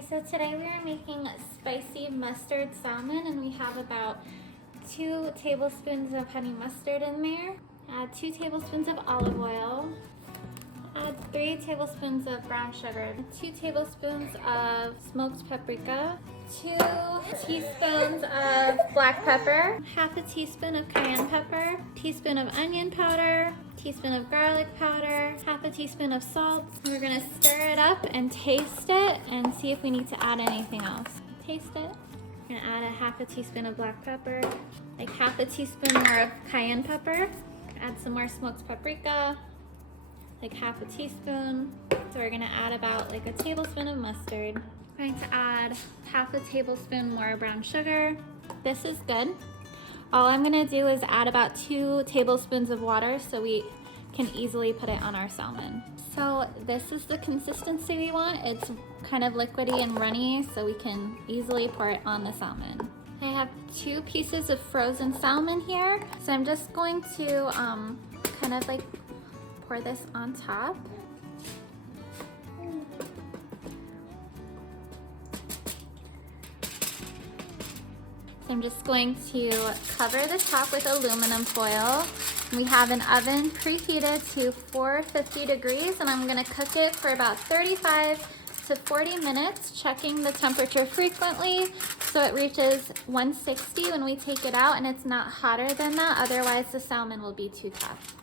Okay, so today we are making spicy mustard salmon, and we have about 2 tablespoons of honey mustard in there. Add 2 tablespoons of olive oil. Add 3 tablespoons of brown sugar, 2 tablespoons of smoked paprika, 2 teaspoons of black pepper, half a teaspoon of cayenne pepper, teaspoon of onion powder, teaspoon of garlic powder, half a teaspoon of salt. We're gonna stir it up and taste it and see if we need to add anything else. Taste it. We're gonna add a half a teaspoon of black pepper, like half a teaspoon more of cayenne pepper. Add some more smoked paprika, like half a teaspoon. So we're gonna add about like a tablespoon of mustard. I'm going to add half a tablespoon more brown sugar. This is good. All I'm gonna do is add about 2 tablespoons of water so we can easily put it on our salmon. So this is the consistency we want. It's kind of liquidy and runny so we can easily pour it on the salmon. I have 2 pieces of frozen salmon here. So I'm just going to kind of like pour this on top. So I'm just going to cover the top with aluminum foil. We have an oven preheated to 450 degrees, and I'm gonna cook it for about 35 to 40 minutes, checking the temperature frequently so it reaches 160 when we take it out and it's not hotter than that, otherwise the salmon will be too tough.